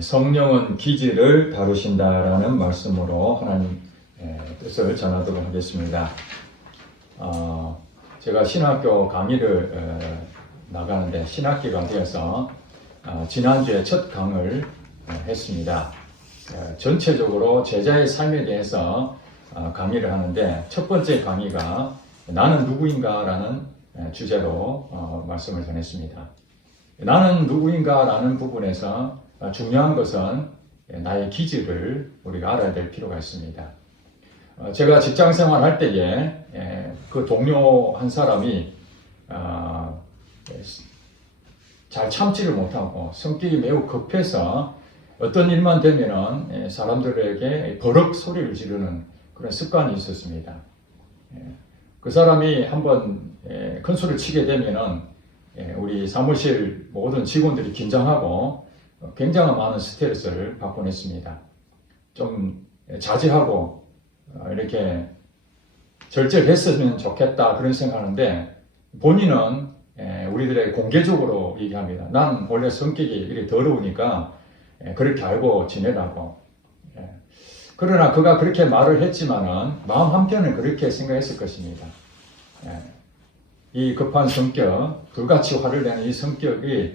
성령은 기질을 다루신다라는 말씀으로 하나님 뜻을 전하도록 하겠습니다. 제가 신학교 강의를 나가는데 신학기가 되어서 지난주에 첫 강을 했습니다. 전체적으로 제자의 삶에 대해서 강의를 하는데 첫 번째 강의가 나는 누구인가 라는 주제로 말씀을 전했습니다. 나는 누구인가 라는 부분에서 중요한 것은 나의 기질을 우리가 알아야 될 필요가 있습니다. 제가 직장 생활 할 때에 그 동료 한 사람이 잘 참지를 못하고 성격이 매우 급해서 어떤 일만 되면은 사람들에게 버럭 소리를 지르는 그런 습관이 있었습니다. 그 사람이 한번 큰 소리를 치게 되면은 우리 사무실 모든 직원들이 긴장하고 굉장히 많은 스트레스를 받곤 했습니다. 좀 자제하고 이렇게 절제했으면 좋겠다 그런 생각하는데 본인은 우리들에게 공개적으로 얘기합니다. 난 원래 성격이 이렇게 더러우니까 그렇게 알고 지내라고. 그러나 그가 그렇게 말을 했지만은 마음 한편은 그렇게 생각했을 것입니다. 이 급한 성격, 불같이 화를 내는 이 성격이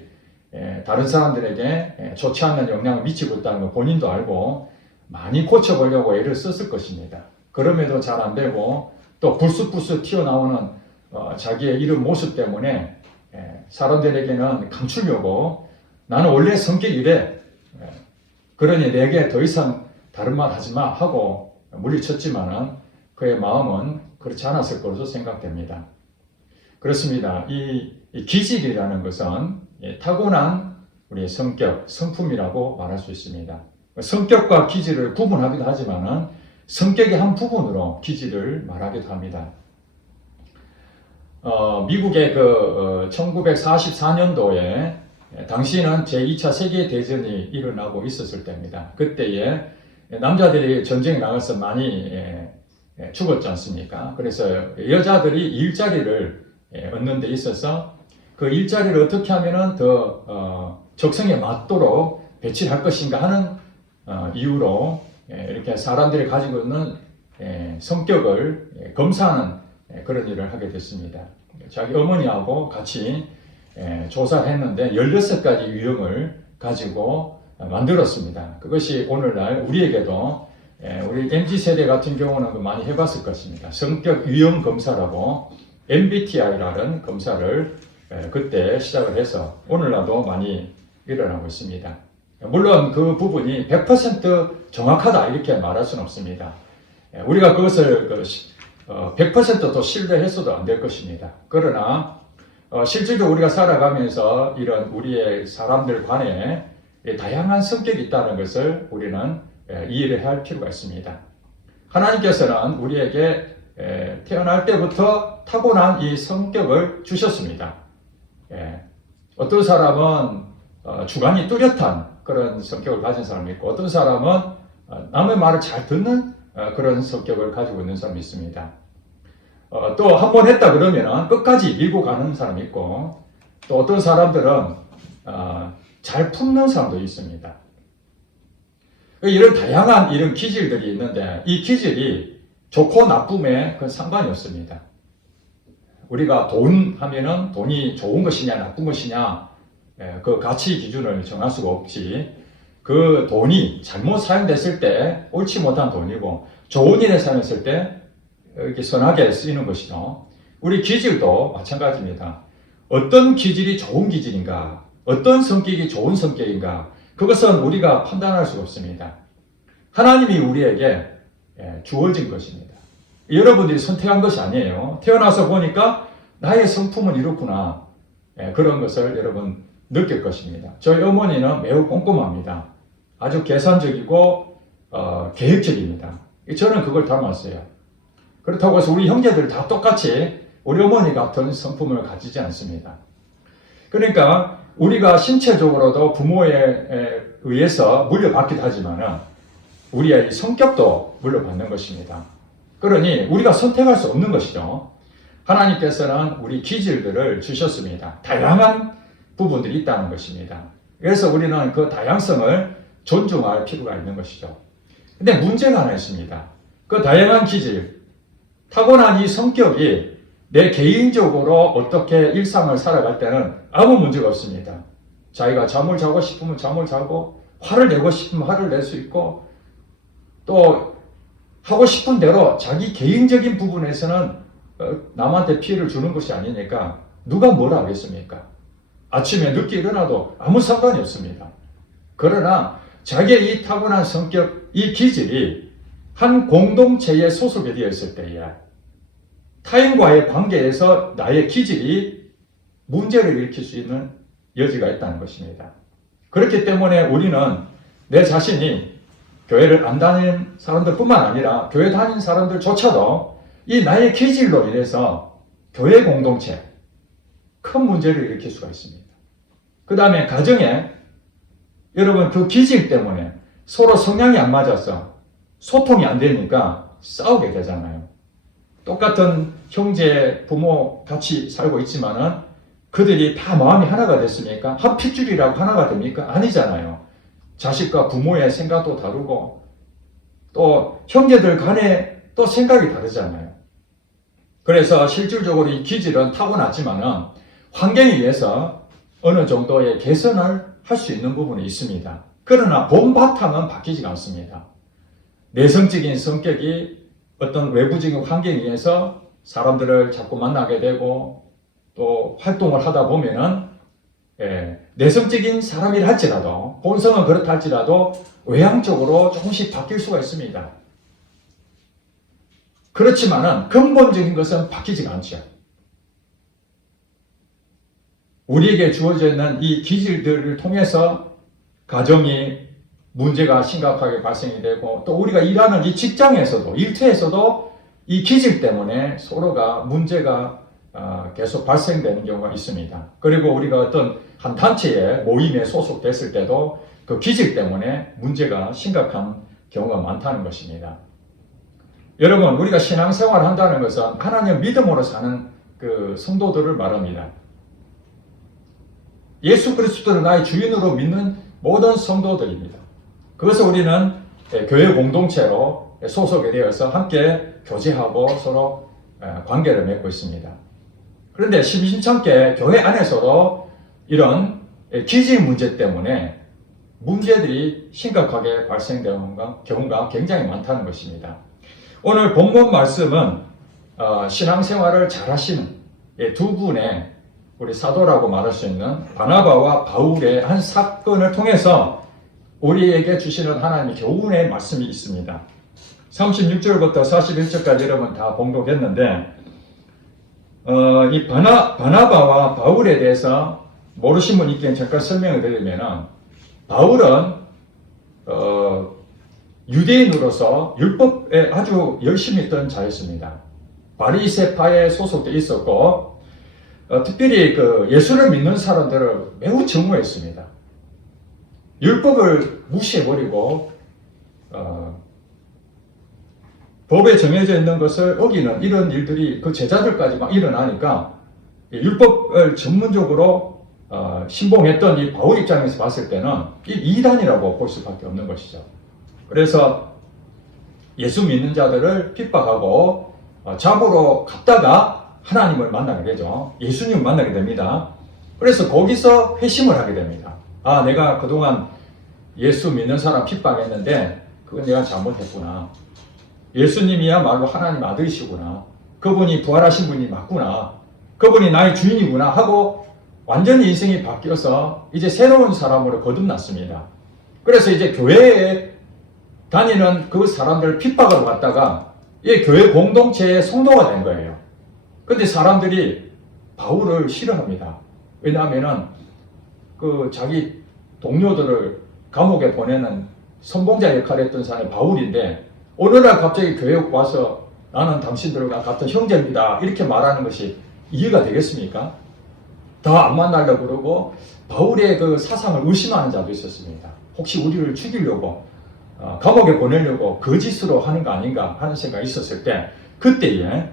다른 사람들에게 좋지 않는 영향을 미치고 있다는 걸 본인도 알고 많이 고쳐보려고 애를 썼을 것입니다. 그럼에도 잘 안 되고 또 불쑥불쑥 튀어나오는 자기의 이런 모습 때문에 사람들에게는 감추려고 나는 원래 성격이 이래. 그러니 내게 더 이상 다른 말 하지 마 하고 물리쳤지만은 그의 마음은 그렇지 않았을 것으로 생각됩니다. 그렇습니다. 이 기질이라는 것은 타고난 우리의 성격, 성품이라고 말할 수 있습니다. 성격과 기질을 구분하기도 하지만은 성격의 한 부분으로 기질을 말하기도 합니다. 미국의 1944년도에 당시는 제2차 세계대전이 일어나고 있었을 때입니다. 그때에 남자들이 전쟁에 나가서 많이 죽었지 않습니까? 그래서 여자들이 일자리를 얻는 데 있어서 그 일자리를 어떻게 하면은 더 적성에 맞도록 배치를 할 것인가 하는 이유로 이렇게 사람들이 가지고 있는 성격을 검사하는 그런 일을 하게 됐습니다. 자기 어머니하고 같이 조사를 했는데 16가지 유형을 가지고 만들었습니다. 그것이 오늘날 우리에게도 우리 MZ세대 같은 경우는 많이 해봤을 것입니다. 성격 유형 검사라고 MBTI라는 검사를 그때 시작을 해서 오늘날도 많이 일어나고 있습니다. 물론 그 부분이 100% 정확하다 이렇게 말할 수는 없습니다. 우리가 그것을 100%도 신뢰해서도 안 될 것입니다. 그러나 실질적으로 우리가 살아가면서 이런 우리의 사람들 간에 다양한 성격이 있다는 것을 우리는 이해를 해야 할 필요가 있습니다. 하나님께서는 우리에게 태어날 때부터 타고난 이 성격을 주셨습니다. 어떤 사람은 주관이 뚜렷한 그런 성격을 가진 사람이 있고 어떤 사람은 남의 말을 잘 듣는 그런 성격을 가지고 있는 사람이 있습니다. 또 한 번 했다 그러면 끝까지 밀고 가는 사람이 있고 또 어떤 사람들은 잘 품는 사람도 있습니다. 이런 다양한 이런 기질들이 있는데 이 기질이 좋고 나쁨에 그 상관이 없습니다. 우리가 돈 하면은 돈이 좋은 것이냐 나쁜 것이냐 그 가치 기준을 정할 수가 없지. 그 돈이 잘못 사용됐을 때 옳지 못한 돈이고 좋은 일에 사용했을 때 이렇게 선하게 쓰이는 것이죠. 우리 기질도 마찬가지입니다. 어떤 기질이 좋은 기질인가, 어떤 성격이 좋은 성격인가, 그것은 우리가 판단할 수가 없습니다. 하나님이 우리에게 주어진 것입니다. 여러분들이 선택한 것이 아니에요. 태어나서 보니까 나의 성품은 이렇구나. 그런 것을 여러분 느낄 것입니다. 저희 어머니는 매우 꼼꼼합니다. 아주 계산적이고 계획적입니다. 저는 그걸 닮았어요. 그렇다고 해서 우리 형제들 다 똑같이 우리 어머니 같은 성품을 가지지 않습니다. 그러니까 우리가 신체적으로도 부모에 의해서 물려받기도 하지만 우리의 성격도 물려받는 것입니다. 그러니 우리가 선택할 수 없는 것이죠. 하나님께서는 우리 기질들을 주셨습니다. 다양한 부분들이 있다는 것입니다. 그래서 우리는 그 다양성을 존중할 필요가 있는 것이죠. 근데 문제가 하나 있습니다. 그 다양한 기질, 타고난 이 성격이 내 개인적으로 어떻게 일상을 살아갈 때는 아무 문제가 없습니다. 자기가 잠을 자고 싶으면 잠을 자고, 화를 내고 싶으면 화를 낼 수 있고, 또 하고 싶은 대로 자기 개인적인 부분에서는 남한테 피해를 주는 것이 아니니까 누가 뭐라 하겠습니까? 아침에 늦게 일어나도 아무 상관이 없습니다. 그러나 자기의 이 타고난 성격, 이 기질이 한 공동체에 소속이 되어 있을 때에 타인과의 관계에서 나의 기질이 문제를 일으킬 수 있는 여지가 있다는 것입니다. 그렇기 때문에 우리는 내 자신이 교회를 안 다니는 사람들뿐만 아니라 교회 다니는 사람들조차도 이 나의 기질로 인해서 교회 공동체 큰 문제를 일으킬 수가 있습니다. 그 다음에 가정에 여러분 그 기질 때문에 서로 성향이 안 맞아서 소통이 안 되니까 싸우게 되잖아요. 똑같은 형제, 부모 같이 살고 있지만은 그들이 다 마음이 하나가 됐습니까? 한 핏줄이라고 하나가 됩니까? 아니잖아요. 자식과 부모의 생각도 다르고 또 형제들 간에 또 생각이 다르잖아요. 그래서 실질적으로 이 기질은 타고났지만은 환경에 의해서 어느 정도의 개선을 할 수 있는 부분이 있습니다. 그러나 본 바탕은 바뀌지 않습니다. 내성적인 성격이 어떤 외부적인 환경에 의해서 사람들을 자꾸 만나게 되고 또 활동을 하다 보면은 내성적인 사람이라 할지라도 본성은 그렇다 할지라도 외향적으로 조금씩 바뀔 수가 있습니다. 그렇지만은 근본적인 것은 바뀌지가 않죠. 우리에게 주어져 있는 이 기질들을 통해서 가정이 문제가 심각하게 발생이 되고 또 우리가 일하는 이 직장에서도 일터에서도 이 기질 때문에 서로가 문제가 계속 발생되는 경우가 있습니다. 그리고 우리가 어떤 한 단체의 모임에 소속됐을 때도 그 기질 때문에 문제가 심각한 경우가 많다는 것입니다. 여러분, 우리가 신앙생활을 한다는 것은 하나님 믿음으로 사는 그 성도들을 말합니다. 예수 그리스도를 나의 주인으로 믿는 모든 성도들입니다. 그것을 우리는 교회 공동체로 소속이 되어서 함께 교제하고 서로 관계를 맺고 있습니다. 그런데 심심찮게 교회 안에서도 이런 기질 문제 때문에 문제들이 심각하게 발생되는 경우가 굉장히 많다는 것입니다. 오늘 본문 말씀은 신앙생활을 잘 하시는 두 분의 우리 사도라고 말할 수 있는 바나바와 바울의 한 사건을 통해서 우리에게 주시는 하나님의 교훈의 말씀이 있습니다. 36절부터 41절까지 여러분 다 봉독했는데 이 바나바와 바울에 대해서 모르신 분 있기엔 잠깐 설명을 드리면 바울은 유대인으로서 율법에 아주 열심히 있던 자였습니다. 바리새파에 소속돼 있었고 특별히 그 예수를 믿는 사람들을 매우 증오했습니다. 율법을 무시해버리고 법에 정해져 있는 것을 어기는 이런 일들이 그 제자들까지 막 일어나니까 율법을 전문적으로 신봉했던 이 바울 입장에서 봤을 때는 이 이단이라고 볼 수밖에 없는 것이죠. 그래서 예수 믿는 자들을 핍박하고 잡으러 갔다가 하나님을 만나게 되죠. 예수님을 만나게 됩니다. 그래서 거기서 회심을 하게 됩니다. 아, 내가 그동안 예수 믿는 사람 핍박했는데 그건 내가 잘못했구나. 예수님이야말로 하나님 아들이시구나. 그분이 부활하신 분이 맞구나. 그분이 나의 주인이구나 하고 완전히 인생이 바뀌어서 이제 새로운 사람으로 거듭났습니다. 그래서 이제 교회에 다니는 그 사람들을 핍박으로 갔다가 이 교회 공동체의 성도가 된 거예요. 근데 사람들이 바울을 싫어합니다. 왜냐하면은 그 자기 동료들을 감옥에 보내는 선봉자 역할을 했던 사람이 바울인데 오늘날 갑자기 교회에 와서 나는 당신들과 같은 형제입니다. 이렇게 말하는 것이 이해가 되겠습니까? 다 안 만나려고 그러고 바울의 그 사상을 의심하는 자도 있었습니다. 혹시 우리를 죽이려고 감옥에 보내려고 거짓으로 하는 거 아닌가 하는 생각이 있었을 때 그때에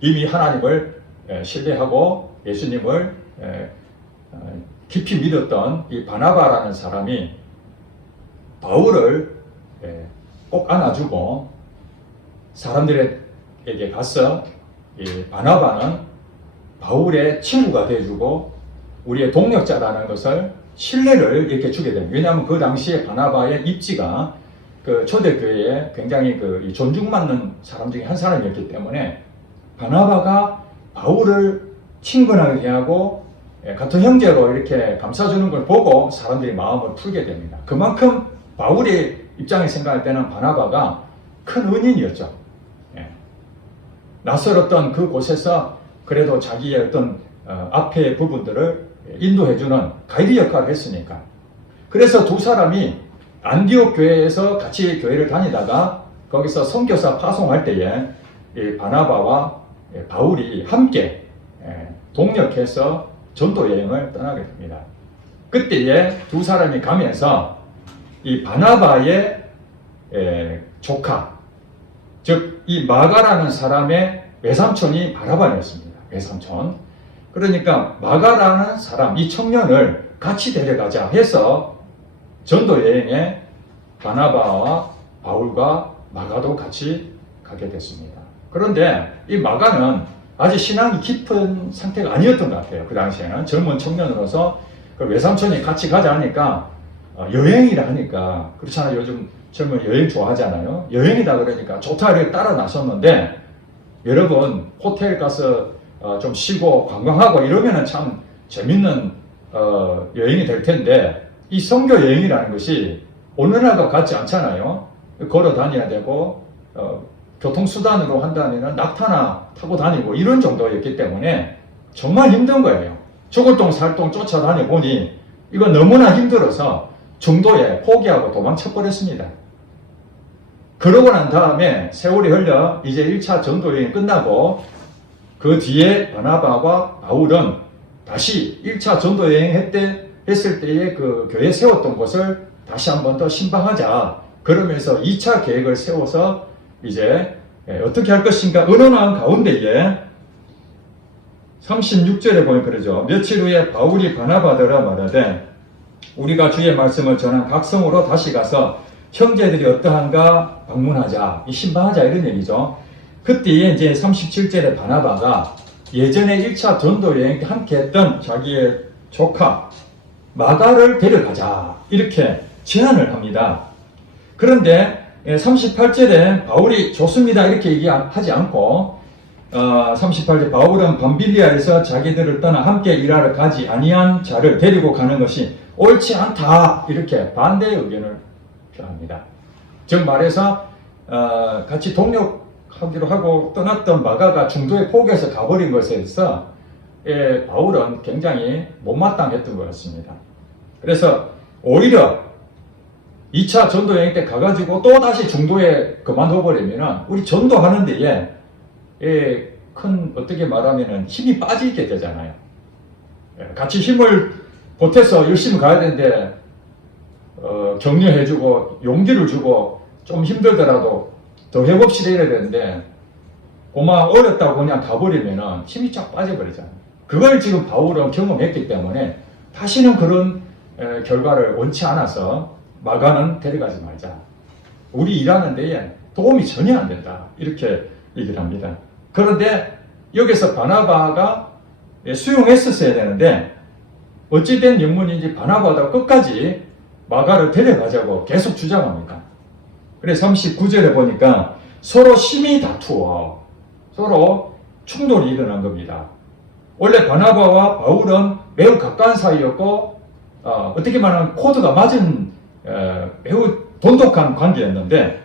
이미 하나님을 신뢰하고 예수님을 깊이 믿었던 이 바나바라는 사람이 바울을 꼭 안아주고 사람들에게 가서 바나바는 바울의 친구가 되어주고 우리의 동력자라는 것을 신뢰를 이렇게 주게 됩니다. 왜냐하면 그 당시에 바나바의 입지가 그 초대교회에 굉장히 그 존중받는 사람 중에 한 사람이었기 때문에 바나바가 바울을 친근하게 대하고 같은 형제로 이렇게 감싸주는 걸 보고 사람들이 마음을 풀게 됩니다. 그만큼 바울의 입장에 생각할 때는 바나바가 큰 은인이었죠. 낯설었던 그 곳에서 그래도 자기의 어떤 앞의 부분들을 인도해주는 가이드 역할을 했으니까. 그래서 두 사람이 안디옥 교회에서 같이 교회를 다니다가 거기서 선교사 파송할 때에 이 바나바와 바울이 함께 동력해서 전도 여행을 떠나게 됩니다. 그때에 두 사람이 가면서 이 바나바의 조카, 즉 이 마가라는 사람의 외삼촌이 바나바였습니다. 외삼촌. 그러니까 마가라는 사람, 이 청년을 같이 데려가자 해서 전도 여행에 바나바와 바울과 마가도 같이 가게 됐습니다. 그런데 이 마가는 아직 신앙이 깊은 상태가 아니었던 것 같아요. 그 당시에는 젊은 청년으로서 그 외삼촌이 같이 가자 하니까 여행이라 하니까 그렇잖아요. 요즘 젊은 여행 좋아하잖아요. 여행이다 그러니까 좋다 이렇게 따라 나섰는데 여러분 호텔 가서 좀 쉬고 관광하고 이러면은 참 재밌는 여행이 될 텐데 이 선교 여행이라는 것이 어느 나라가 같지 않잖아요. 걸어 다녀야 되고 교통수단으로 한다면 낙타나 타고 다니고 이런 정도였기 때문에 정말 힘든 거예요. 죽을 똥 살 똥 쫓아다녀 보니 이거 너무나 힘들어서 중도에 포기하고 도망쳐버렸습니다. 그러고 난 다음에 세월이 흘러 이제 1차 전도 여행이 끝나고 그 뒤에 바나바와 바울은 다시 1차 전도 여행 했을 때에 그 교회 세웠던 것을 다시 한 번 더 신방하자. 그러면서 2차 계획을 세워서 이제 어떻게 할 것인가 의논한 가운데에 36절에 보면 그러죠. 며칠 후에 바울이 바나바더라 말하되 우리가 주의 말씀을 전한 각 성으로 다시 가서 형제들이 어떠한가 방문하자, 신방하자 이런 얘기죠. 그때에 이제 37절에 바나바가 예전에 1차 전도 여행 때 함께 했던 자기의 조카 마가를 데려가자 이렇게 제안을 합니다. 그런데 38절에 바울이 좋습니다 이렇게 얘기하지 않고 38절 바울은 밤빌리아에서 자기들을 떠나 함께 일하러 가지 아니한 자를 데리고 가는 것이 옳지 않다 이렇게 반대의 의견을 표합니다. 즉 말해서 같이 동력하기로 하고 떠났던 마가가 중도에 포기해서 가버린 것에 대해서 바울은 굉장히 못마땅했던 것 같습니다. 그래서 오히려 2차 전도 여행 때 가가지고 또 다시 중도에 그만둬버리면 우리 전도하는 데에 큰 어떻게 말하면 힘이 빠지게 되잖아요. 같이 힘을 보태서 열심히 가야 되는데 격려해주고 용기를 주고 좀 힘들더라도 더 해봅시다 이래야 되는데 고마 어렵다고 그냥 가버리면 힘이 쫙 빠져버리잖아요. 그걸 지금 바울은 경험했기 때문에 다시는 그런 결과를 원치 않아서 마가는 데려가지 말자. 우리 일하는 데에 도움이 전혀 안 된다. 이렇게 얘기를 합니다. 그런데 여기서 바나바가 수용했었어야 되는데 어찌된 영문인지 바나바가 끝까지 마가를 데려가자고 계속 주장합니다. 그래서 39절에 보니까 서로 심히 다투어 서로 충돌이 일어난 겁니다. 원래 바나바와 바울은 매우 가까운 사이였고 어떻게 말하면 코드가 맞은 매우 돈독한 관계였는데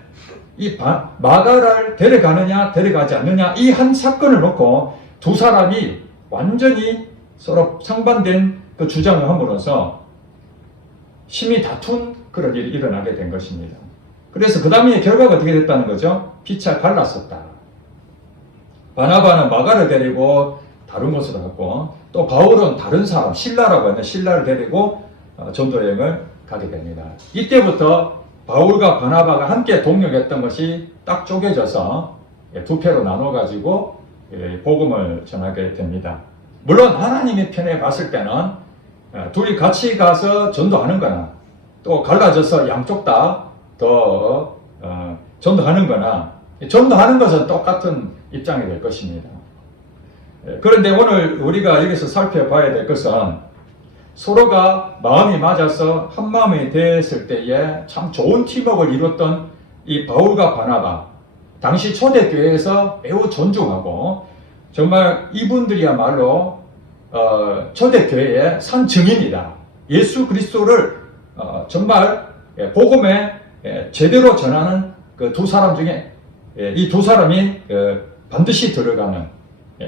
이 마가를 데려가느냐 데려가지 않느냐 이 한 사건을 놓고 두 사람이 완전히 서로 상반된 그 주장을 함으로써 심히 다툰 그런 일이 일어나게 된 것입니다. 그래서 그 다음에 결과가 어떻게 됐다는 거죠? 피차 갈랐었다. 바나바는 마가를 데리고 다른 곳으로 갔고 또 바울은 다른 사람 실라라고 하는 실라를 데리고 전도 여행을 가게 됩니다. 이때부터 바울과 바나바가 함께 동력했던 것이 딱 쪼개져서 두 패로 나눠가지고 복음을 전하게 됩니다. 물론 하나님의 편에 봤을 때는 둘이 같이 가서 전도하는 거나 또 갈라져서 양쪽 다 더 전도하는 거나 전도하는 것은 똑같은 입장이 될 것입니다. 그런데 오늘 우리가 여기서 살펴봐야 될 것은 서로가 마음이 맞아서 한 마음이 됐을 때에 참 좋은 팀워크를 이뤘던 이 바울과 바나바, 당시 초대교회에서 매우 존중하고 정말 이분들이야말로 초대교회의 산 증인이다. 예수 그리스도를 정말 복음에 제대로 전하는 그 두 사람 중에 이 두 사람이 반드시 들어가는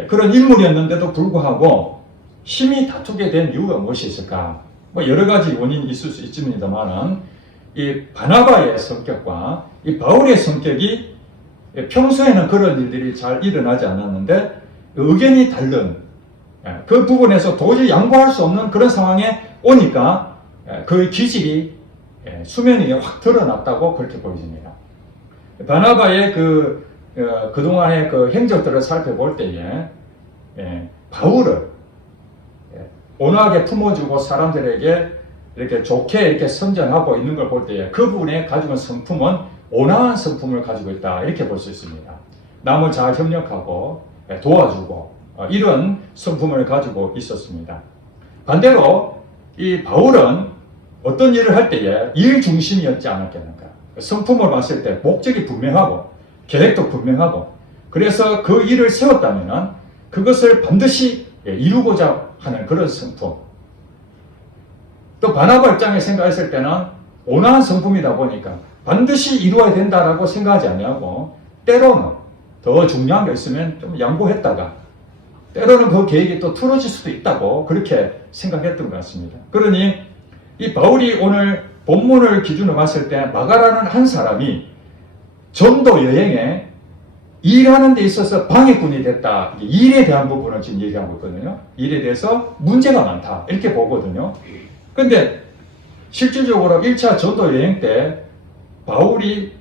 그런 인물이었는데도 불구하고 힘이 다투게 된 이유가 무엇이 있을까? 뭐 여러 가지 원인이 있을 수 있습니다만은 이 바나바의 성격과 이 바울의 성격이 평소에는 그런 일들이 잘 일어나지 않았는데 의견이 다른 그 부분에서 도저히 양보할 수 없는 그런 상황에 오니까 그 기질이 수면 위에 확 드러났다고 그렇게 보여집니다. 바나바의 그동안의 그 행적들을 살펴볼 때에 바울을 온화하게 품어주고 사람들에게 이렇게 좋게 이렇게 선전하고 있는 걸 볼 때에 그분의 가지고 있는 성품은 온화한 성품을 가지고 있다. 이렇게 볼 수 있습니다. 남을 잘 협력하고 도와주고 이런 성품을 가지고 있었습니다. 반대로 이 바울은 어떤 일을 할 때에 일 중심이었지 않았겠는가. 성품을 봤을 때 목적이 분명하고 계획도 분명하고 그래서 그 일을 세웠다면 그것을 반드시 이루고자 하는 그런 성품. 또 바나바 입장에 생각했을 때는 온화한 성품이다 보니까 반드시 이루어야 된다라고 생각하지 않냐고 때로는 더 중요한 게 있으면 좀 양보했다가 때로는 그 계획이 또 틀어질 수도 있다고 그렇게 생각했던 것 같습니다. 그러니 이 바울이 오늘 본문을 기준으로 봤을 때 마가라는 한 사람이 전도 여행에 일하는 데 있어서 방해꾼이 됐다. 일에 대한 부분을 지금 얘기하고 있거든요. 일에 대해서 문제가 많다. 이렇게 보거든요. 근데 실질적으로 1차 전도 여행 때 바울이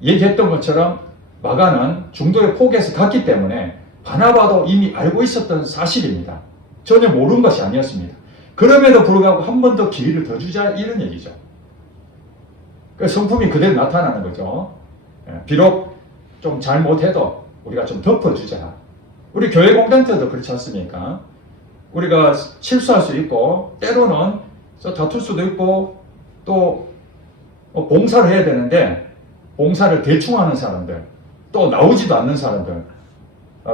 얘기했던 것처럼 마가는 중도의 포기해서 갔기 때문에 바나바도 이미 알고 있었던 사실입니다. 전혀 모르는 것이 아니었습니다. 그럼에도 불구하고 한 번 더 기회를 더 주자 이런 얘기죠. 그 성품이 그대로 나타나는 거죠. 비록 좀 잘못해도 우리가 좀 덮어주자. 우리 교회 공동 때도 그렇지 않습니까? 우리가 실수할 수 있고 때로는 다툴 수도 있고 또 봉사를 해야 되는데 봉사를 대충 하는 사람들 또 나오지도 않는 사람들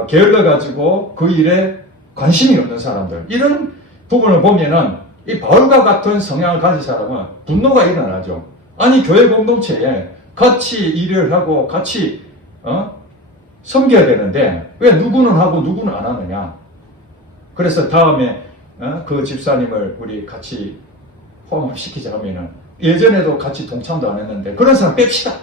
게을러 가지고 그 일에 관심이 없는 사람들 이런 부분을 보면은 이 바울과 같은 성향을 가진 사람은 분노가 일어나죠. 아니 교회 공동체에 같이 일을 하고 같이 섬겨야 되는데 왜 누구는 하고 누구는 안 하느냐. 그래서 다음에 그 집사님을 우리 같이 포함시키자 하면은 예전에도 같이 동참도 안 했는데 그런 사람 뺍시다.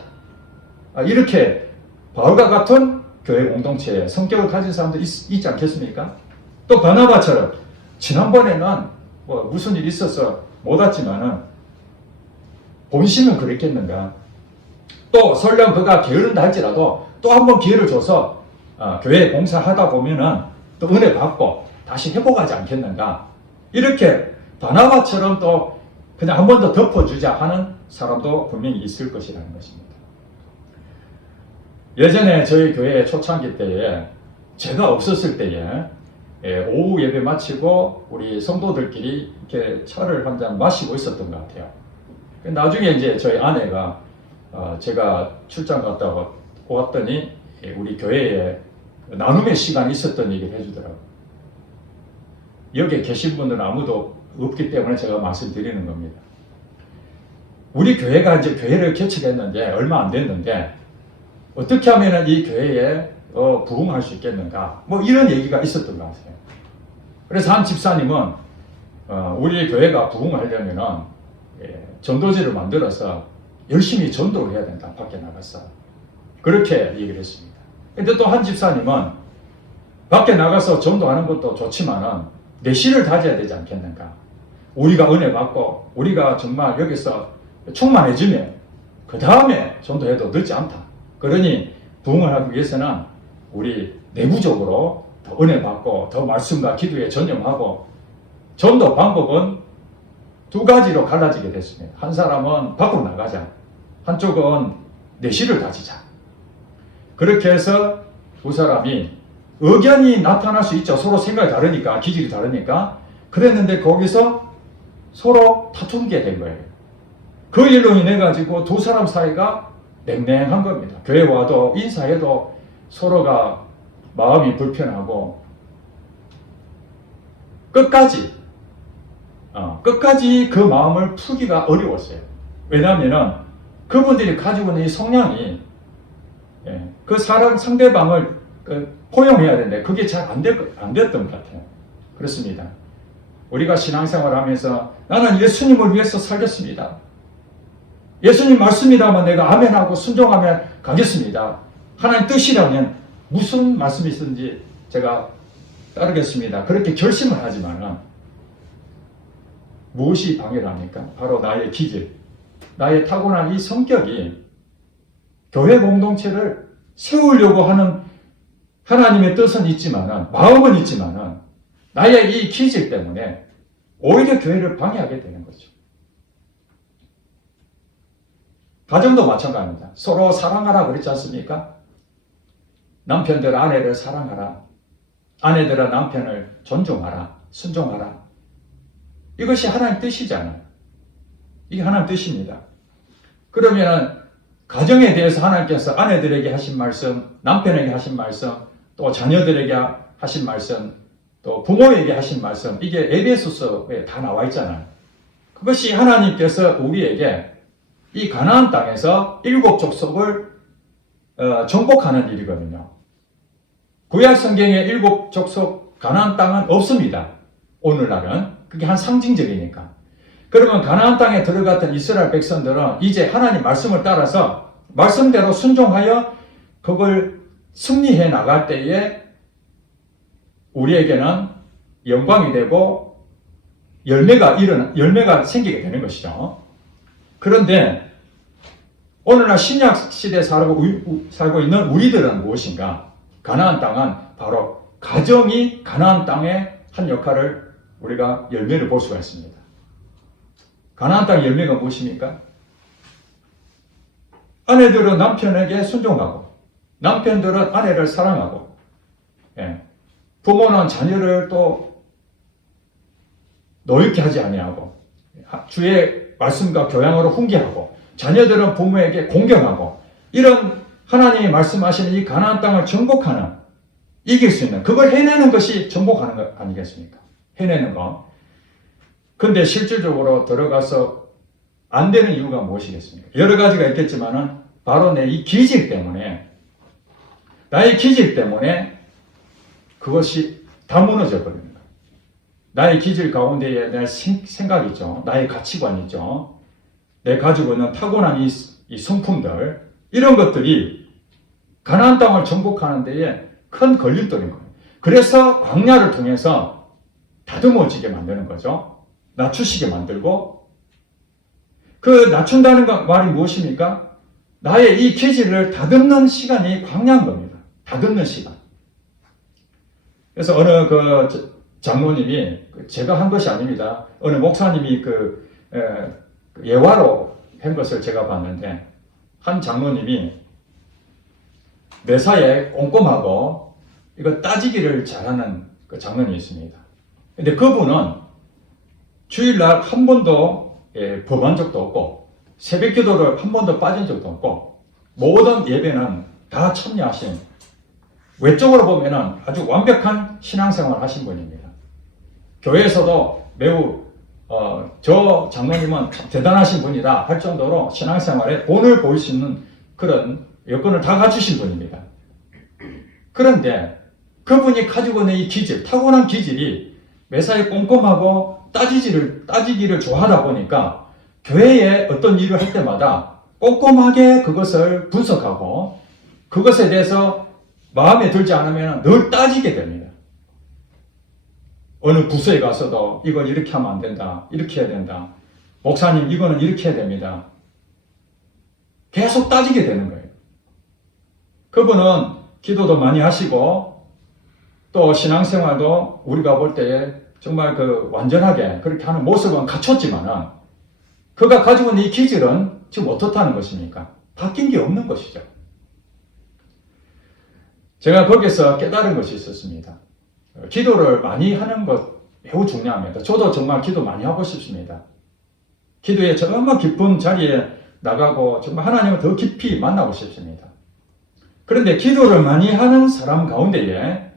이렇게 바울과 같은 교회 공동체에 성격을 가진 사람도 있지 않겠습니까? 또 바나바처럼 지난번에는 뭐 무슨 일이 있어서 못 왔지만은 본심은 그랬겠는가. 또 설령 그가 게으른다 할지라도 또 한 번 기회를 줘서 교회 봉사하다 보면은 또 은혜 받고 다시 회복하지 않겠는가. 이렇게 바나바처럼 또 그냥 한 번 더 덮어주자 하는 사람도 분명히 있을 것이라는 것입니다. 예전에 저희 교회 초창기 때에 제가 없었을 때에 오후 예배 마치고 우리 성도들끼리 이렇게 차를 한 잔 마시고 있었던 것 같아요. 나중에 이제 저희 아내가 제가 출장 갔다 왔더니 우리 교회에 나눔의 시간이 있었던 얘기를 해주더라고요. 여기에 계신 분들은 아무도 없기 때문에 제가 말씀드리는 겁니다. 우리 교회가 이제 교회를 개척했는데 얼마 안 됐는데 어떻게 하면 이 교회에 부흥할 수 있겠는가 뭐 이런 얘기가 있었던 것 같아요. 그래서 한 집사님은 우리 교회가 부흥하려면 전도지를 만들어서 열심히 전도를 해야 된다. 밖에 나가서 그렇게 얘기를 했습니다. 근데 또 한 집사님은 밖에 나가서 전도하는 것도 좋지만은 내실을 다져야 되지 않겠는가. 우리가 은혜 받고 우리가 정말 여기서 충만해지면 그 다음에 전도해도 늦지 않다. 그러니 부흥을 하기 위해서는 우리 내부적으로 더 은혜 받고 더 말씀과 기도에 전념하고 전도 방법은 두 가지로 갈라지게 됐습니다. 한 사람은 밖으로 나가자. 한쪽은 내실을 다지자. 그렇게 해서 두 사람이 의견이 나타날 수 있죠. 서로 생각이 다르니까, 기질이 다르니까. 그랬는데 거기서 서로 다투게 된 거예요. 그 일로 인해 가지고 두 사람 사이가 냉랭한 겁니다. 교회 와도 인사해도 서로가 마음이 불편하고 끝까지 그 마음을 풀기가 어려웠어요. 왜냐하면 그분들이 가지고 있는 이 성향이 그 사람 상대방을 포용해야 되는데 그게 잘 안 됐던 것 같아요. 그렇습니다. 우리가 신앙생활 하면서 나는 예수님을 위해서 살겠습니다. 예수님 말씀이라면 내가 아멘하고 순종하면 가겠습니다. 하나님 뜻이라면 무슨 말씀이 있든지 제가 따르겠습니다. 그렇게 결심을 하지만은 무엇이 방해를 합니까? 바로 나의 기질, 나의 타고난 이 성격이 교회 공동체를 세우려고 하는 하나님의 뜻은 있지만은, 마음은 있지만은, 나의 이 기질 때문에 오히려 교회를 방해하게 되는 거죠. 가정도 마찬가지입니다. 서로 사랑하라 그랬지 않습니까? 남편들 아내를 사랑하라. 아내들은 남편을 존중하라. 순종하라. 이것이 하나님 뜻이잖아요. 이게 하나님 뜻입니다. 그러면 가정에 대해서 하나님께서 아내들에게 하신 말씀, 남편에게 하신 말씀, 또 자녀들에게 하신 말씀, 또 부모에게 하신 말씀, 이게 에베소서에 다 나와 있잖아요. 그것이 하나님께서 우리에게 이 가나안 땅에서 7 족속을 정복하는 일이거든요. 구약 성경에 7 족속 가나안 땅은 없습니다. 오늘날은 그게 한 상징적이니까. 그러면 가나안 땅에 들어갔던 이스라엘 백성들은 이제 하나님 말씀을 따라서 말씀대로 순종하여 그걸 승리해 나갈 때에 우리에게는 영광이 되고 열매가 생기게 되는 것이죠. 그런데 오늘날 신약 시대에 살고 있는 우리들은 무엇인가? 가나안 땅은 바로 가정이 가나안 땅의 한 역할을 우리가 열매를 볼 수가 있습니다. 가나안 땅의 열매가 무엇입니까? 아내들은 남편에게 순종하고 남편들은 아내를 사랑하고 부모는 자녀를 또 노엽게 하지 아니하고 주의 말씀과 교양으로 훈계하고 자녀들은 부모에게 공경하고 이런 하나님이 말씀하시는 이 가나안 땅을 정복하는 이길 수 있는 그걸 해내는 것이 정복하는 것 아니겠습니까? 해내는 거. 근데 실질적으로 들어가서 안 되는 이유가 무엇이겠습니까? 여러 가지가 있겠지만은 바로 내 이 기질 때문에 나의 기질 때문에 그것이 다 무너져 버립니다. 나의 기질 가운데에 내 생각이 있죠. 나의 가치관이 있죠. 내 가지고 있는 타고난 이 성품들 이런 것들이 가나안 땅을 정복하는 데에 큰 걸림돌인 거예요. 그래서 광야를 통해서 다듬어지게 만드는 거죠. 낮추시게 만들고 그 낮춘다는 말이 무엇입니까? 나의 이 기질을 다듬는 시간이 광야인 겁니다. 다듬는 시간. 그래서 어느 장로님이 제가 한 것이 아닙니다. 어느 목사님이 예화로 한 것을 제가 봤는데 한 장로님이 매사에 꼼꼼하고 이거 따지기를 잘하는 그 장로님이 있습니다. 근데 그분은 주일날 한 번도 범한 적도 없고 새벽 기도를 한 번도 빠진 적도 없고 모든 예배는 다 참여하신 외적으로 보면은 아주 완벽한 신앙생활을 하신 분입니다. 교회에서도 매우 저 장로님은 대단하신 분이다 할 정도로 신앙생활에 본을 보일 수 있는 그런 여건을 다 갖추신 분입니다. 그런데 그분이 가지고 있는 이 기질, 타고난 기질이 매사에 꼼꼼하고 따지기를 좋아하다 보니까 교회에 어떤 일을 할 때마다 꼼꼼하게 그것을 분석하고 그것에 대해서 마음에 들지 않으면 늘 따지게 됩니다. 어느 부서에 가서도 이걸 이렇게 하면 안 된다. 이렇게 해야 된다. 목사님 이거는 이렇게 해야 됩니다. 계속 따지게 되는 거예요. 그분은 기도도 많이 하시고 또 신앙생활도 우리가 볼 때에 정말 그 완전하게 그렇게 하는 모습은 갖췄지만은 그가 가지고 있는 이 기질은 지금 어떻다는 것입니까? 바뀐 게 없는 것이죠. 제가 거기서 깨달은 것이 있었습니다. 기도를 많이 하는 것 매우 중요합니다. 저도 정말 기도 많이 하고 싶습니다. 기도에 정말 깊은 자리에 나가고 정말 하나님을 더 깊이 만나고 싶습니다. 그런데 기도를 많이 하는 사람 가운데에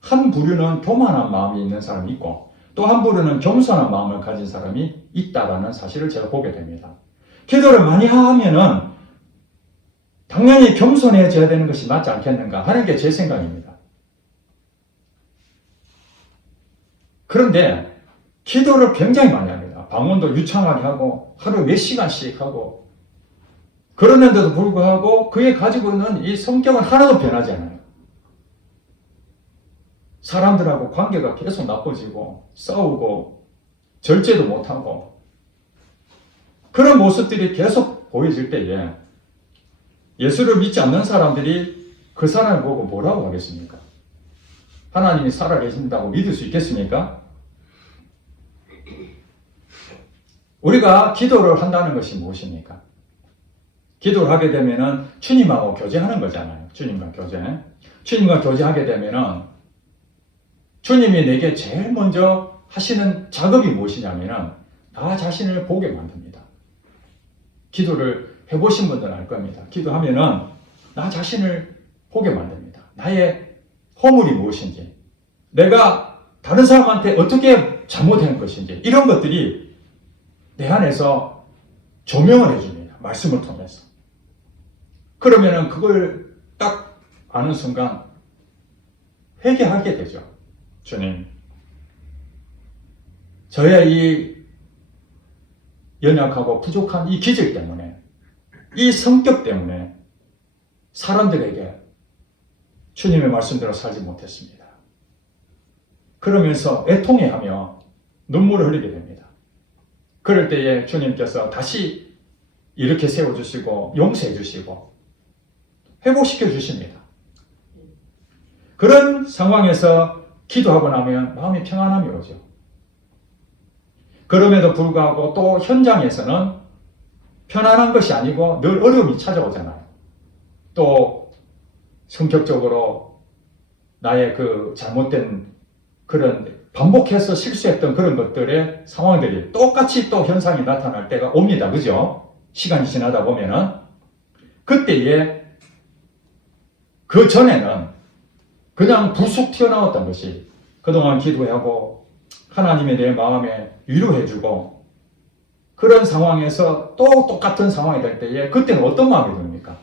한 부류는 교만한 마음이 있는 사람이 있고 또 한 부류는 겸손한 마음을 가진 사람이 있다라는 사실을 제가 보게 됩니다. 기도를 많이 하면은 당연히 겸손해져야 되는 것이 맞지 않겠는가 하는 게 제 생각입니다. 그런데 기도를 굉장히 많이 합니다. 방언도 유창하게 하고 하루에 몇 시간씩 하고 그러는데도 불구하고 그에 가지고 있는 이 성격은 하나도 변하지 않아요. 사람들하고 관계가 계속 나빠지고 싸우고 절제도 못하고 그런 모습들이 계속 보여질 때에 예수를 믿지 않는 사람들이 그 사람을 보고 뭐라고 하겠습니까? 하나님이 살아계신다고 믿을 수 있겠습니까? 우리가 기도를 한다는 것이 무엇입니까? 기도를 하게 되면은 주님하고 교제하는 거잖아요. 주님과 교제. 주님과 교제하게 되면은 주님이 내게 제일 먼저 하시는 작업이 무엇이냐면은 나 자신을 보게 만듭니다. 기도를 해보신 분들은 알 겁니다. 기도하면은 나 자신을 보게 만듭니다. 나의 허물이 무엇인지, 내가 다른 사람한테 어떻게 잘못한 것인지 이런 것들이 내 안에서 조명을 해줍니다. 말씀을 통해서. 그러면은 그걸 딱 아는 순간 회개하게 되죠. 주님, 저의 이 연약하고 부족한 이 기질 때문에 이 성격 때문에 사람들에게 주님의 말씀대로 살지 못했습니다. 그러면서 애통해하며 눈물을 흘리게 됩니다. 그럴 때에 주님께서 다시 이렇게 세워주시고 용서해 주시고 회복시켜 주십니다. 그런 상황에서 기도하고 나면 마음이 평안함이 오죠. 그럼에도 불구하고 또 현장에서는 편안한 것이 아니고 늘 어려움이 찾아오잖아요. 또 성격적으로 나의 그 잘못된 그런 반복해서 실수했던 그런 것들의 상황들이 똑같이 또 현상이 나타날 때가 옵니다. 그죠? 시간이 지나다 보면은 그때에 그 전에는 그냥 불쑥 튀어나왔던 것이 그동안 기도하고 하나님의 내 마음에 위로해주고 그런 상황에서 또 똑같은 상황이 될 때에 그때는 어떤 마음이 듭니까?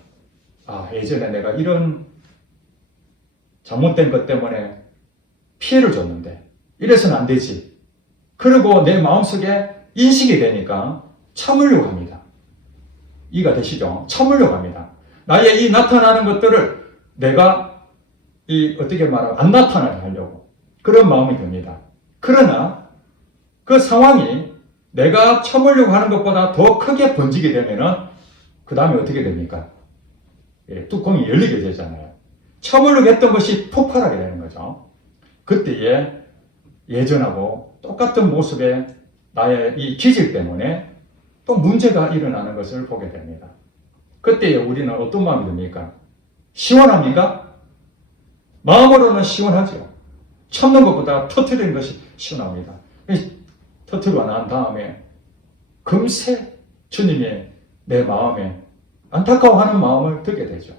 아, 예전에 내가 이런 잘못된 것 때문에 피해를 줬는데 이래서는 안 되지. 그리고 내 마음속에 인식이 되니까 참으려고 합니다. 이해가 되시죠? 참으려고 합니다. 나의 이 나타나는 것들을 내가 어떻게 말하면 안 나타나게 하려고 그런 마음이 듭니다. 그러나 그 상황이 내가 참으려고 하는 것보다 더 크게 번지게 되면은 그 다음에 어떻게 됩니까? 뚜껑이 열리게 되잖아요. 참으려고 했던 것이 폭발하게 되는 거죠. 그때에 예전하고 똑같은 모습의 나의 이 기질 때문에 또 문제가 일어나는 것을 보게 됩니다. 그때에 우리는 어떤 마음이 듭니까? 시원합니까? 마음으로는 시원하죠. 참는 것보다 터뜨리는 것이 시원합니다. 터뜨리고 난 다음에 금세 주님의 내 마음에 안타까워하는 마음을 듣게 되죠.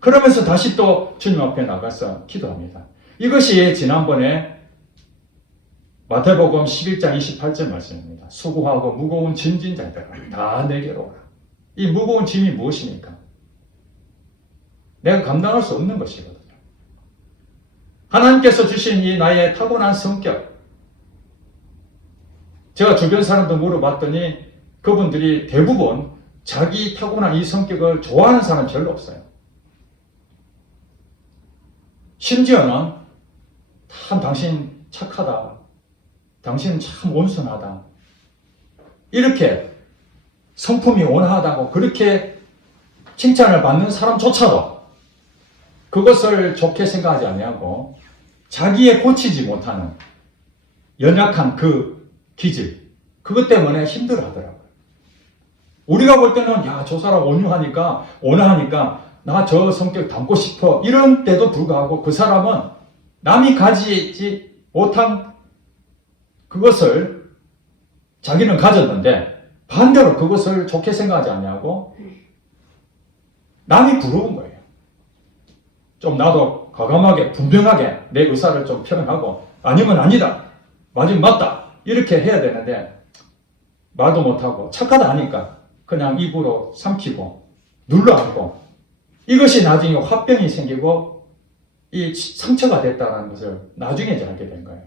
그러면서 다시 또 주님 앞에 나가서 기도합니다. 이것이 지난번에 마태복음 11장 28절 말씀입니다. 수고하고 무거운 짐진 자들아 다 내게로 오라. 이 무거운 짐이 무엇입니까? 내가 감당할 수 없는 것이거든요. 하나님께서 주신 이 나의 타고난 성격, 제가 주변 사람도 물어봤더니 그분들이 대부분 자기 타고난 이 성격을 좋아하는 사람은 별로 없어요. 심지어는 참 당신 착하다. 당신은 참 온순하다. 이렇게 성품이 온화하다고 그렇게 칭찬을 받는 사람조차도 그것을 좋게 생각하지 아니하고 자기의 고치지 못하는 연약한 그 기질, 그것 때문에 힘들어 하더라고요. 우리가 볼 때는, 야, 저 사람 온유하니까, 온화하니까, 나 저 성격 닮고 싶어. 이런 때도 불구하고 그 사람은 남이 가지지 못한 그것을 자기는 가졌는데, 반대로 그것을 좋게 생각하지 않냐고, 남이 부러운 거예요. 좀 나도 과감하게, 분명하게 내 의사를 좀 표현하고, 아니면 아니다. 맞으면 맞다. 이렇게 해야 되는데, 말도 못하고, 착하다 하니까, 그냥 입으로 삼키고, 눌러앉고, 이것이 나중에 화병이 생기고, 이 상처가 됐다는 것을 나중에 이제 알게 된 거예요.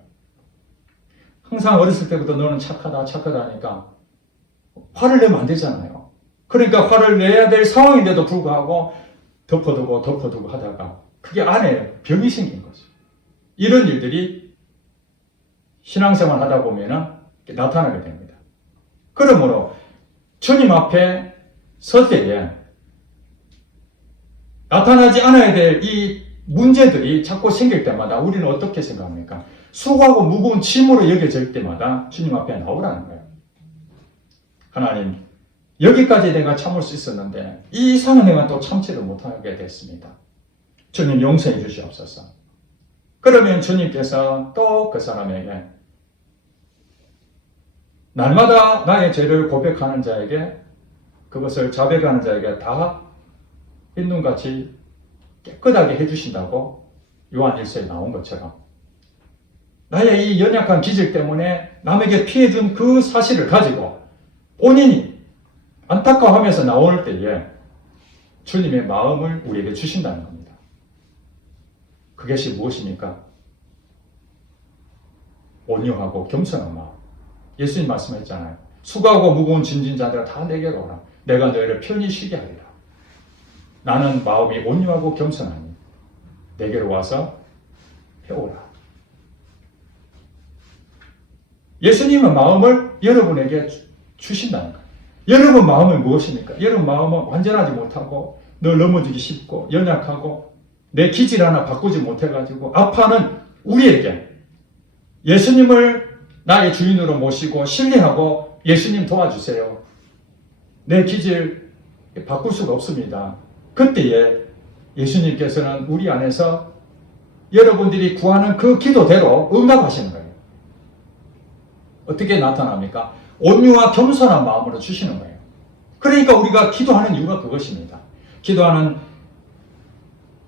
항상 어렸을 때부터 너는 착하다, 착하다 하니까, 화를 내면 안 되잖아요. 그러니까 화를 내야 될 상황인데도 불구하고, 덮어두고 하다가, 그게 안에 병이 생긴 거죠. 이런 일들이 신앙생활 하다 보면은 나타나게 됩니다. 그러므로 주님 앞에 설 때에 나타나지 않아야 될 이 문제들이 자꾸 생길 때마다 우리는 어떻게 생각합니까? 수고하고 무거운 짐으로 여겨질 때마다 주님 앞에 나오라는 거예요. 하나님, 여기까지 내가 참을 수 있었는데 이 이상은 내가 또 참지를 못하게 됐습니다. 주님 용서해 주시옵소서. 그러면 주님께서 또 그 사람에게 날마다 나의 죄를 고백하는 자에게, 그것을 자백하는 자에게 다 흰눈같이 깨끗하게 해주신다고 요한일서에 나온 것처럼, 나의 이 연약한 기질 때문에 남에게 피해준 그 사실을 가지고 본인이 안타까워하면서 나올 때에 주님의 마음을 우리에게 주신다는 겁니다. 그것이 무엇입니까? 온유하고 겸손한 마음. 예수님 말씀했잖아요. 수고하고 무거운 짐진 자들아 다 내게로 오라. 내가 너희를 편히 쉬게 하리라. 나는 마음이 온유하고 겸손하니 내게로 와서 배우라. 예수님은 마음을 여러분에게 주신다는 거예요. 여러분 마음은 무엇입니까? 여러분 마음은 완전하지 못하고 늘 넘어지기 쉽고 연약하고 내 기질 하나 바꾸지 못해가지고 아파하는 우리에게 예수님을 나의 주인으로 모시고 신뢰하고, 예수님 도와주세요. 내 기질 바꿀 수가 없습니다. 그때에 예수님께서는 우리 안에서 여러분들이 구하는 그 기도대로 응답하시는 거예요. 어떻게 나타납니까? 온유와 겸손한 마음으로 주시는 거예요. 그러니까 우리가 기도하는 이유가 그것입니다. 기도하는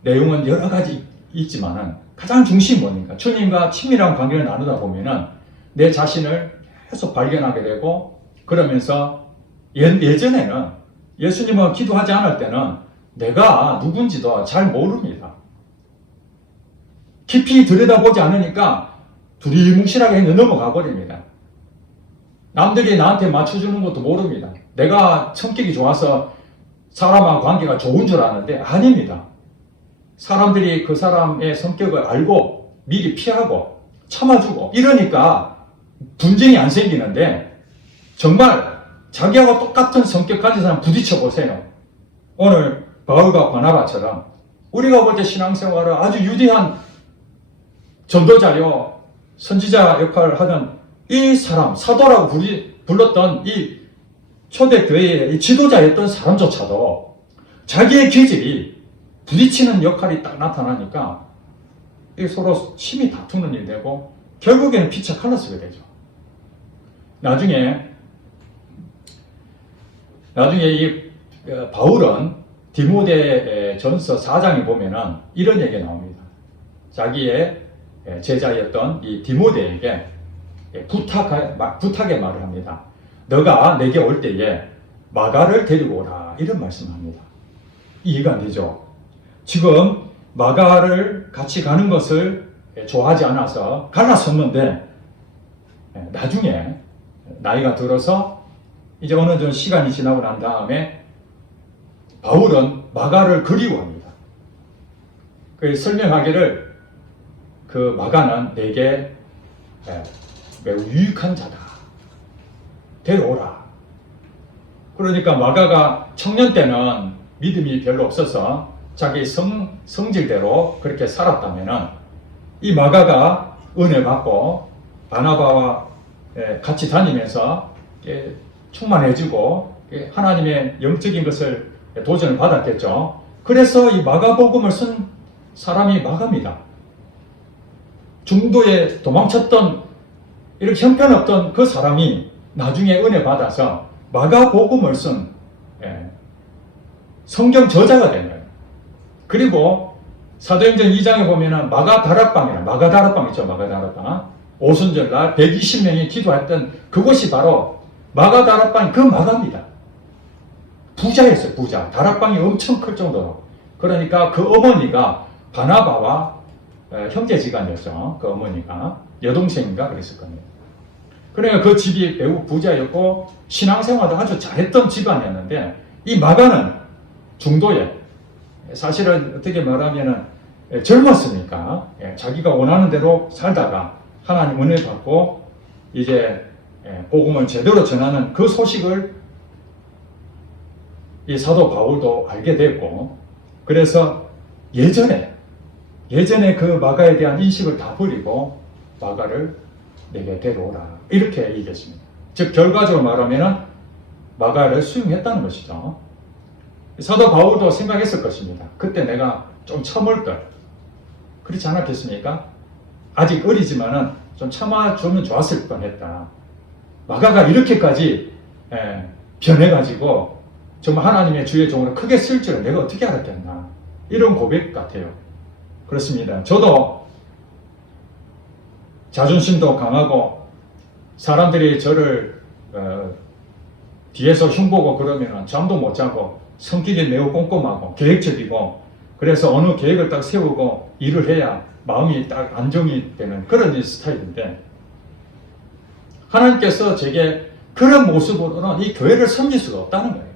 내용은 여러 가지 있지만은 가장 중심이 뭡니까? 주님과 친밀한 관계를 나누다 보면은 내 자신을 계속 발견하게 되고, 그러면서 예전에는 예수님은 기도하지 않을 때는 내가 누군지도 잘 모릅니다. 깊이 들여다보지 않으니까 두리뭉실하게 넘어가 버립니다. 남들이 나한테 맞춰주는 것도 모릅니다. 내가 성격이 좋아서 사람하고 관계가 좋은 줄 아는데 아닙니다. 사람들이 그 사람의 성격을 알고 미리 피하고 참아주고 이러니까 분쟁이 안 생기는데, 정말 자기하고 똑같은 성격 가진 사람 부딪혀 보세요. 오늘 바울과 바나바처럼 우리가 볼 때 신앙생활을 아주 유대한 전도자요, 선지자 역할을 하는 이 사람, 사도라고 불렀던 이 초대교회의 지도자였던 사람조차도 자기의 기질이 부딪히는 역할이 딱 나타나니까 서로 심히 다투는 일이 되고 결국에는 피차 칼라스가 되죠. 나중에 이 바울은 디모데 전서 4장에 보면은 이런 얘기가 나옵니다. 자기의 제자였던 이 디모데에게 부탁의 말을 합니다. 너가 내게 올 때에 마가를 데리고 오라. 이런 말씀을 합니다. 이해가 안 되죠? 지금 마가를 같이 가는 것을 좋아하지 않아서 갈라섰는데, 나중에 나이가 들어서 이제 어느 정도 시간이 지나고 난 다음에 바울은 마가를 그리워합니다. 그래서 설명하기를 그 마가는 내게 매우 유익한 자다. 데려오라. 그러니까 마가가 청년 때는 믿음이 별로 없어서 자기 성질대로 그렇게 살았다면은 이 마가가 은혜 받고 바나바와 같이 다니면서 충만해지고 하나님의 영적인 것을 도전을 받았겠죠. 그래서 이 마가복음을 쓴 사람이 마가입니다. 중도에 도망쳤던 이렇게 형편없던 그 사람이 나중에 은혜 받아서 마가복음을 쓴 성경 저자가 된 거예요. 그리고 사도행전 2장에 보면은 마가다락방 있죠. 마가다락방. 오순절날 120명이 기도했던 그곳이 바로 마가다락방 그 마가입니다. 부자였어요. 부자. 다락방이 엄청 클 정도로. 그러니까 그 어머니가 바나바와 형제지간이었죠. 그 어머니가 여동생인가 그랬을 겁니다. 그러니까 그 집이 매우 부자였고 신앙생활도 아주 잘했던 집안이었는데 이 마가는 중도에 사실은 어떻게 말하면은 젊었으니까 자기가 원하는 대로 살다가 하나님 은혜 받고 이제 복음을 제대로 전하는 그 소식을 이 사도 바울도 알게 됐고 그래서 예전에 그 마가에 대한 인식을 다 버리고 마가를 내게 데려오라 이렇게 얘기했습니다. 즉 결과적으로 말하면 마가를 수용했다는 것이죠. 사도 바울도 생각했을 것입니다. 그때 내가 좀 참을 걸. 그렇지 않았겠습니까? 아직 어리지만은 좀 참아주면 좋았을 뻔했다. 마가가 이렇게까지 변해가지고 정말 하나님의 주의 종으로 크게 쓸 줄은 내가 어떻게 알았겠나. 이런 고백 같아요. 그렇습니다. 저도 자존심도 강하고 사람들이 저를 뒤에서 흉보고 그러면 잠도 못 자고 성격이 매우 꼼꼼하고 계획적이고 그래서 어느 계획을 딱 세우고 일을 해야 마음이 딱 안정이 되는 그런 스타일인데 하나님께서 제게 그런 모습으로는 이 교회를 섬길 수가 없다는 거예요.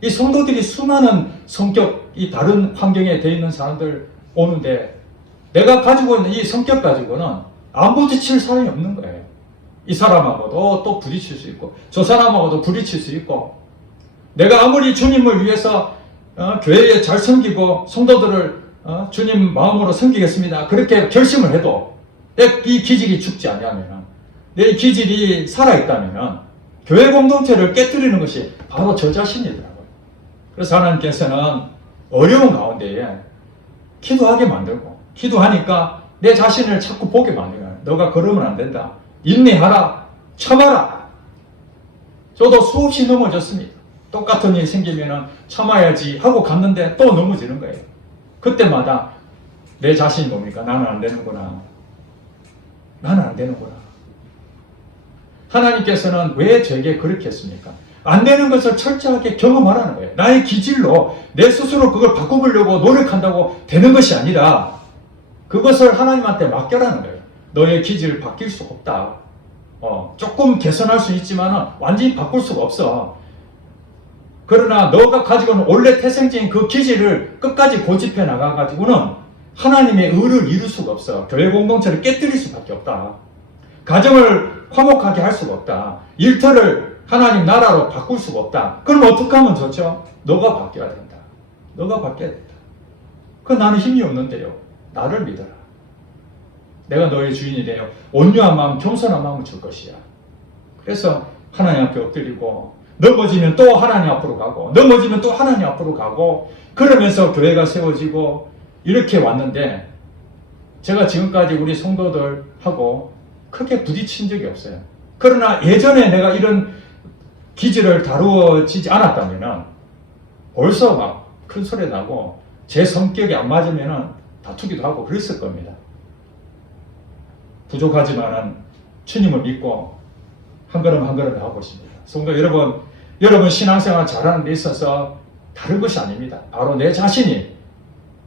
이 성도들이 수많은 성격이 다른 환경에 되어 있는 사람들 오는데 내가 가지고 있는 이 성격 가지고는 안 부딪힐 사람이 없는 거예요. 이 사람하고도 또 부딪힐 수 있고 저 사람하고도 부딪힐 수 있고 내가 아무리 주님을 위해서 교회에 잘 섬기고 성도들을 주님 마음으로 섬기겠습니다. 그렇게 결심을 해도 이 기질이 죽지 않으면 내 기질이 살아있다면 교회 공동체를 깨뜨리는 것이 바로 저 자신이더라고요. 그래서 하나님께서는 어려운 가운데에 기도하게 만들고 기도하니까 내 자신을 자꾸 보게 만들어요. 너가 그러면 안 된다. 인내하라. 참아라. 저도 수없이 넘어졌습니다. 똑같은 일이 생기면 참아야지 하고 갔는데 또 넘어지는 거예요. 그때마다 내 자신이 뭡니까? 나는 안 되는구나. 나는 안 되는구나. 하나님께서는 왜 저에게 그렇게 했습니까? 안 되는 것을 철저하게 경험하라는 거예요. 나의 기질로 내 스스로 그걸 바꿔보려고 노력한다고 되는 것이 아니라 그것을 하나님한테 맡겨라는 거예요. 너의 기질을 바뀔 수 없다. 조금 개선할 수 있지만 완전히 바꿀 수가 없어. 그러나 너가 가지고 있는 원래 태생적인 그 기질을 끝까지 고집해 나가가지고는 하나님의 의를 이룰 수가 없어. 교회 공동체를 깨뜨릴 수밖에 없다. 가정을 화목하게 할 수가 없다. 일터를 하나님 나라로 바꿀 수가 없다. 그럼 어떻게 하면 좋죠? 너가 바뀌어야 된다. 너가 바뀌어야 된다. 나는 힘이 없는데요. 나를 믿어라. 내가 너의 주인이 되어 온유한 마음, 겸손한 마음을 줄 것이야. 그래서 하나님 앞에 엎드리고 넘어지면 또 하나님 앞으로 가고 넘어지면 또 하나님 앞으로 가고 그러면서 교회가 세워지고 이렇게 왔는데 제가 지금까지 우리 성도들하고 크게 부딪힌 적이 없어요. 그러나 예전에 내가 이런 기질을 다루어지지 않았다면 벌써 막 큰 소리 나고 제 성격이 안 맞으면 다투기도 하고 그랬을 겁니다. 부족하지만은 주님을 믿고 한 걸음 한 걸음 나가고 있습니다. 성도 여러분 신앙생활 잘하는 데 있어서 다른 것이 아닙니다. 바로 내 자신이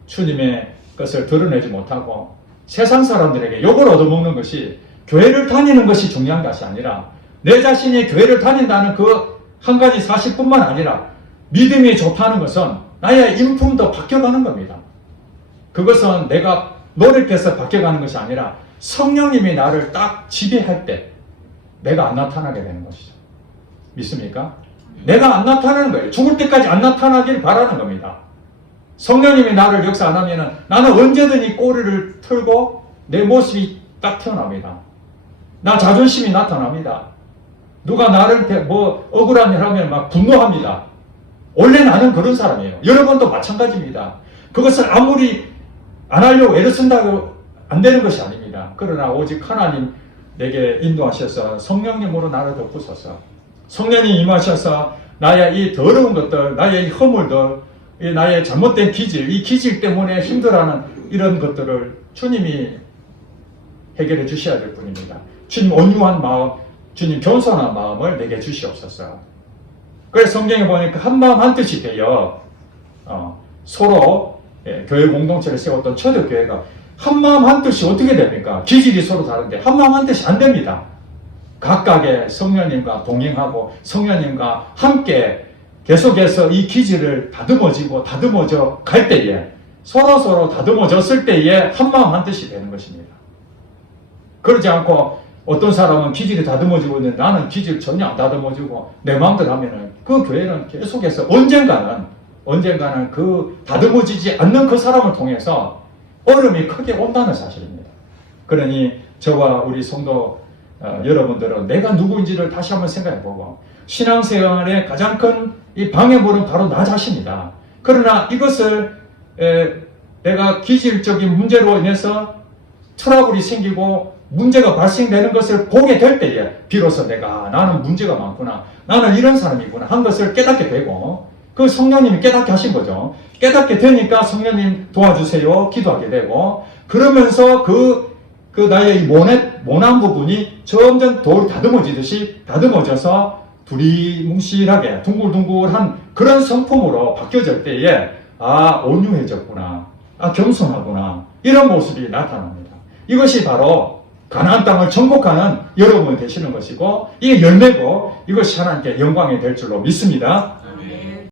주님의 것을 드러내지 못하고 세상 사람들에게 욕을 얻어먹는 것이 교회를 다니는 것이 중요한 것이 아니라 내 자신이 교회를 다닌다는 그 한 가지 사실뿐만 아니라 믿음이 좋다는 것은 나의 인품도 바뀌어가는 겁니다. 그것은 내가 노력해서 바뀌어가는 것이 아니라 성령님이 나를 딱 지배할 때 내가 안 나타나게 되는 것이죠. 믿습니까? 내가 안 나타나는 거예요. 죽을 때까지 안 나타나길 바라는 겁니다. 성령님이 나를 역사 안 하면 나는 언제든 이 꼬리를 틀고 내 모습이 딱 태어납니다. 나 자존심이 나타납니다. 누가 나를 뭐 억울한 일 하면 막 분노합니다. 원래 나는 그런 사람이에요. 여러분도 마찬가지입니다. 그것을 아무리 안 하려고 애를 쓴다고 안 되는 것이 아닙니다. 그러나 오직 하나님 내게 인도하셔서 성령님으로 나를 덮으소서. 성령님 임하셔서 나의 이 더러운 것들, 나의 이 허물들, 나의 잘못된 기질, 이 기질 때문에 힘들어하는 이런 것들을 주님이 해결해 주셔야 될 뿐입니다. 주님 온유한 마음, 주님 겸손한 마음을 내게 주시옵소서. 그래서 성경에 보니까 한마음 한뜻이 되어 서로 교회 공동체를 세웠던 초대교회가 한마음 한뜻이 어떻게 됩니까? 기질이 서로 다른데 한마음 한뜻이 안 됩니다. 각각의 성령님과 동행하고 성령님과 함께 계속해서 이 기질을 다듬어져 갈 때에 서로 다듬어졌을 때에 한마음 한뜻이 되는 것입니다. 그러지 않고 어떤 사람은 기질이 다듬어지고 있는데 나는 기질 전혀 안 다듬어지고 내 마음대로 하면은 그 교회는 계속해서 언젠가는 그 다듬어지지 않는 그 사람을 통해서 어려움이 크게 온다는 사실입니다. 그러니 저와 우리 성도 여러분들은 내가 누구인지를 다시 한번 생각해보고 신앙생활의 가장 큰 이 방해물은 바로 나 자신이다. 그러나 이것을 내가 기질적인 문제로 인해서 트러블이 생기고 문제가 발생되는 것을 보게 될 때에 비로소 내가 나는 문제가 많구나, 나는 이런 사람이구나 한 것을 깨닫게 되고 그 성령님이 깨닫게 하신 거죠. 깨닫게 되니까 성령님 도와주세요 기도하게 되고 그러면서 그 나의 이 모난 부분이 점점 돌 다듬어지듯이 다듬어져서 두리뭉실하게 둥글둥글한 그런 성품으로 바뀌어질 때에 온유해졌구나, 겸손하구나 이런 모습이 나타납니다. 이것이 바로 가나안 땅을 정복하는 여러분이 되시는 것이고 이게 열매고 이것이 하나님께 영광이 될 줄로 믿습니다.